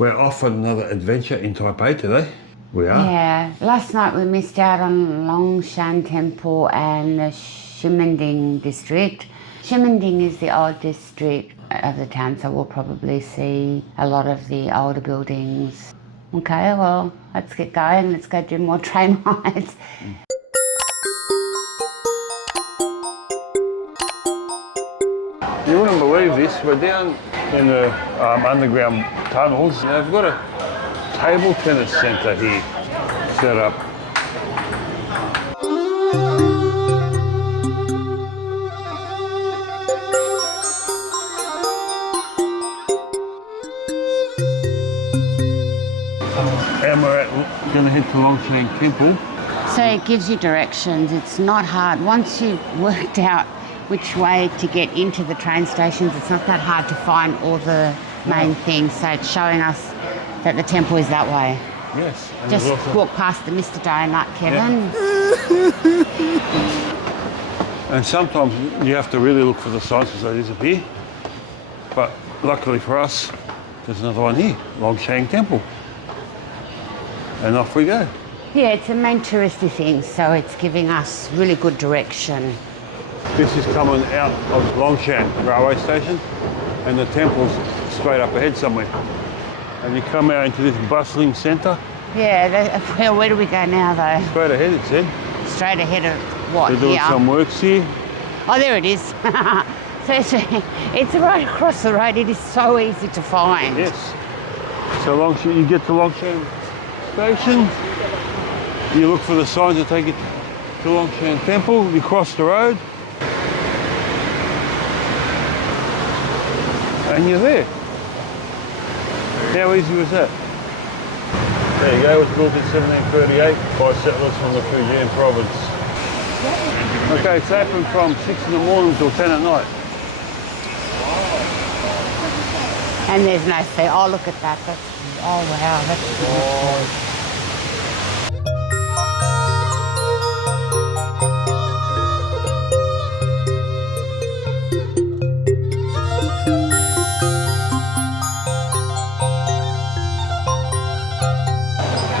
We're off on another adventure in Taipei today. We are. Yeah, last night we missed out on Longshan Temple and the Ximending district. Ximending is the old district of the town, so we'll probably see a lot of the older buildings. Okay, well, let's get going. Let's go do more train rides. You wouldn't believe this, we're down in the underground tunnels. They've got a table tennis centre here set up. And we're going to head to Longshan Temple. So it gives you directions. It's not hard. Once you've worked out which way to get into the train stations, it's not that hard to find all the main things. So it's showing us that the temple is that way. Yes. And just also walk past the Mr. Donut, Kevin. Yeah. And sometimes you have to really look for the signs because they disappear. But luckily for us, there's another one here, Longshan Temple. And off we go. Yeah, it's a main touristy thing, so it's giving us really good direction. This is coming out of Longshan railway station, and the temple's straight up ahead somewhere. And you come out into this bustling centre. Yeah, where do we go now though? Straight ahead, it said. Straight ahead of what? They're doing some works here. Oh, there it is. So it's right across the road. It is so easy to find. Yes. So Longshan, you get to Longshan station, you look for the signs that take you to Longshan Temple, you cross the road, and you're there. How easy was that? There you go, it was built in 1738 by settlers from the Fujian province. Okay, it's open from 6 in the morning till 10 at night. And there's no fee. Oh, look at that. That's, oh, wow. That's beautiful.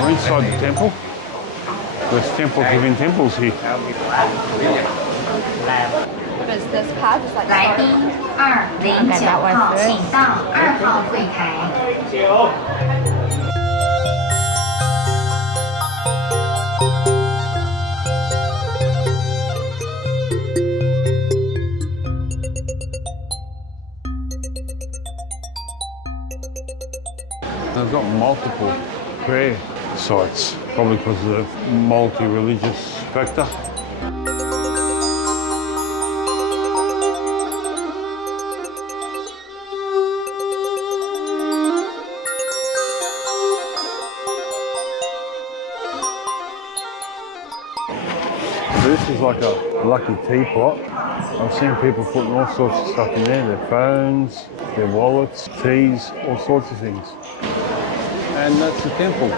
We're inside the temple. There's temples within temples here. Business pass is like 来宾209号，请到2号柜台。They've got multiple prayer sites, probably because of the multi-religious factor. This is like a lucky teapot. I've seen people putting all sorts of stuff in there, their phones, their wallets, teas, all sorts of things. And that's the temple.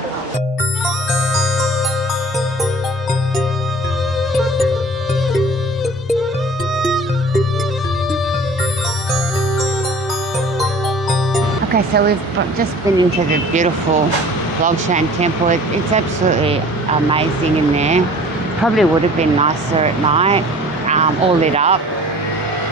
Okay, so we've just been into the beautiful Longshan Temple. It's absolutely amazing in there. Probably would have been nicer at night, all lit up.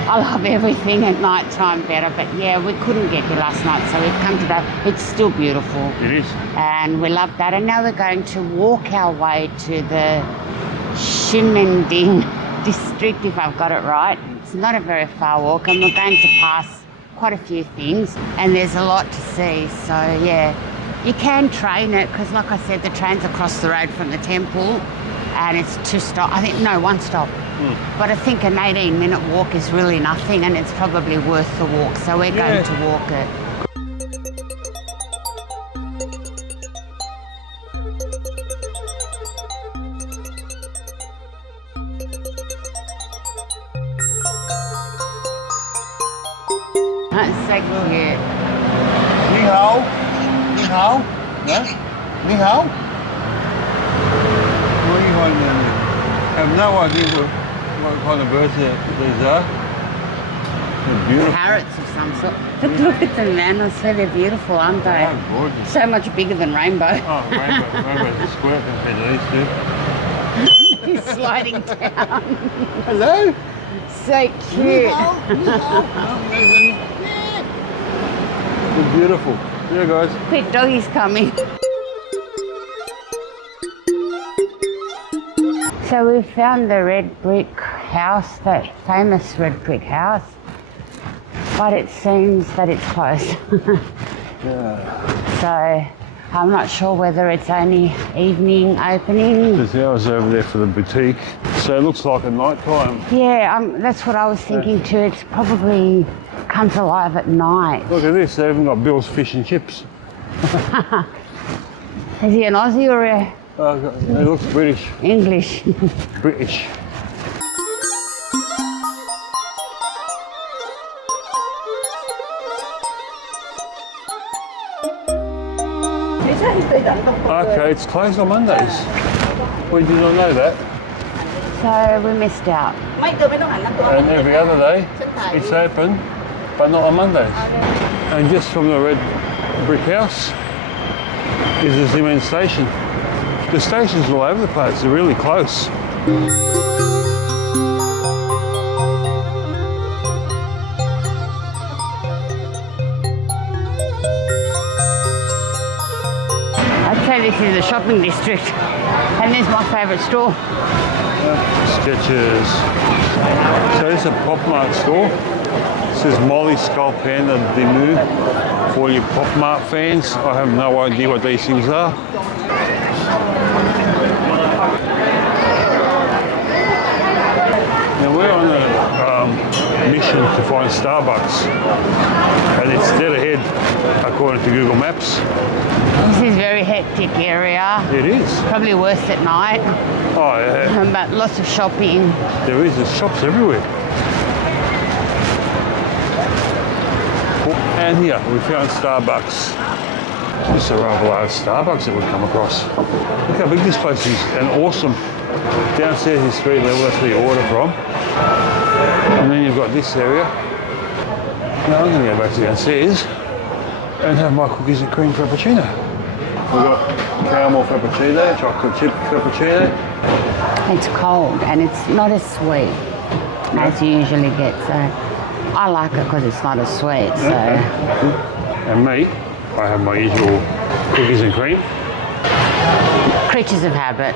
I love everything at night time better, but yeah, we couldn't get here last night, so we've come to that. It's still beautiful. It is. And we love that. And now we're going to walk our way to the Ximending district, if I've got it right. It's not a very far walk, and we're going to pass quite a few things, and there's a lot to see. So yeah, you can train it, because like I said, the train's across the road from the temple, and it's 2 stops, I think, no, 1 stop. But I think an 18-minute walk is really nothing, and it's probably worth the walk, so we're going to walk it. That's so cute. 你好，你好，你好。What I have no idea what kind of birds these are. They're beautiful. Parrots of some sort. But look at them, man. I swear they're beautiful, aren't they? Oh, gorgeous. So much bigger than Rainbow. Oh, rainbow's a squirt compared to these two. He's sliding down. Hello. So cute. They're beautiful. Yeah, guys. Quick, doggy's coming. So we found the red brick house, that famous red brick house, but it seems that it's closed. Yeah. So I'm not sure whether it's only evening opening. There's ours over there for the boutique. So it looks like a night time. Yeah, that's what I was thinking too. It's probably comes alive at night. Look at this. They even got Bill's fish and chips. Is he an Aussie or a It looks British. English? British. Okay, it's closed on Mondays. We did not know that. So we missed out. And every other day, it's open, but not on Mondays. And just from the red brick house is the Ximending station. The station's all over the place, they're really close. I'd say this is a shopping district, and there's my favourite store. Sketches. So this is a Pop Mart store. This is Molly Skull Panda Demu for all you Pop Mart fans. I have no idea what these things are. Now we're on a mission to find Starbucks, and it's dead ahead according to Google Maps. This is a very hectic area. It is. Probably worse at night, Oh yeah, but lots of shopping. there is. There's shops everywhere. And here we found Starbucks. Just a rather large Starbucks that we've come across. Look how big this place is, and awesome. Downstairs is street level, that's where you order from. And then you've got this area. Now I'm going to go back to downstairs and have my cookies and cream frappuccino. We've got caramel frappuccino, chocolate chip frappuccino. It's cold and it's not as sweet as you usually get, so I like it because it's not as sweet. So And me, I have my usual cookies and cream. creatures of habit.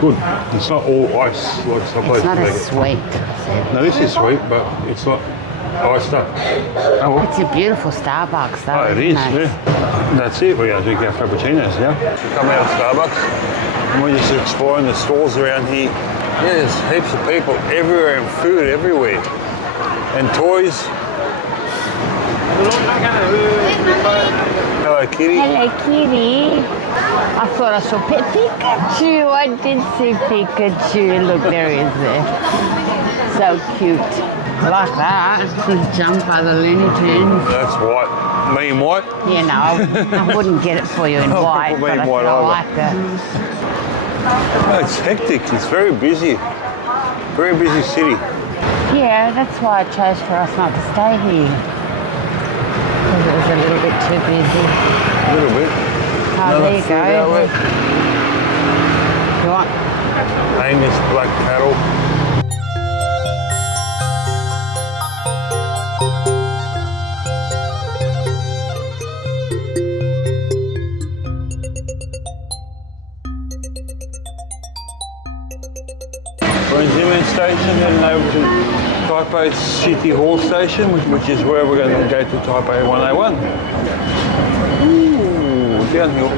Good. It's not all ice like some It's places not make as it. sweet. No, this is sweet, but it's not iced up. Oh, well. It's a beautiful Starbucks though. Oh, it is, yeah. That's it, we're going to drink our frappuccinos now. We come out of Starbucks and we're just exploring the stores around here. Yeah, there's heaps of people everywhere and food everywhere. And toys. Hello, kitty. Hello, kitty. I thought I saw Pikachu. I did see Pikachu. Look, there he is there. So cute. I like that. His jumper, the Looney Tunes. That's white. Me in white? Yeah, no, I wouldn't get it for you in white, me but in I white thought I either. liked it. Oh, it's hectic. It's very busy. Very busy city. Yeah, that's why I chose for us not to stay here. Because it was a little bit too busy. A little bit. Oh, there you food go. outlet. You want? Amish black cattle. We're in Ximending Station, heading over to Taipei City Hall Station, which is where we're going to go to Taipei 101. Ooh, downhill.